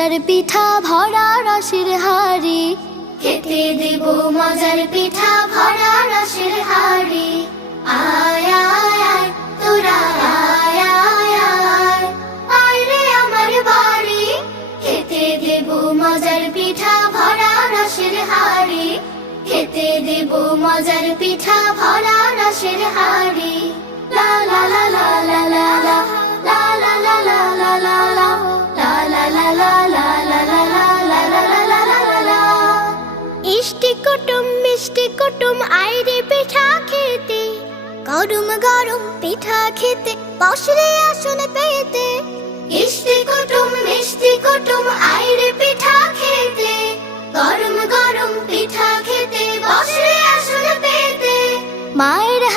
মজার পিঠা ভরা রসের হাড়ি, খেতে দেব মজার পিঠা ভরা রসের হাড়ি। আয় আয় আয় তোরা আয় আয় আয়, আয় রে আমার বাড়ি, খেতে দেব মজার পিঠা ভরা রসের হাড়ি, খেতে দেব মজার পিঠা ভরা রসের হাড়ি। লা লা লা লা লা লা লা, লা লা লা লা লা লা লা, লা লা লা লা লা লা লা লা, লা লা লা লা লা লা লা। ইষ্টি কুটুম মিষ্টি কুটুম আইরে পিঠা খেতে, গরম গরম পিঠা খেতে বসরে আসন পেতে। ইষ্টি কুটুম মিষ্টি কুটুম আইরে পিঠা খেতে, গরম গরম পিঠা খেতে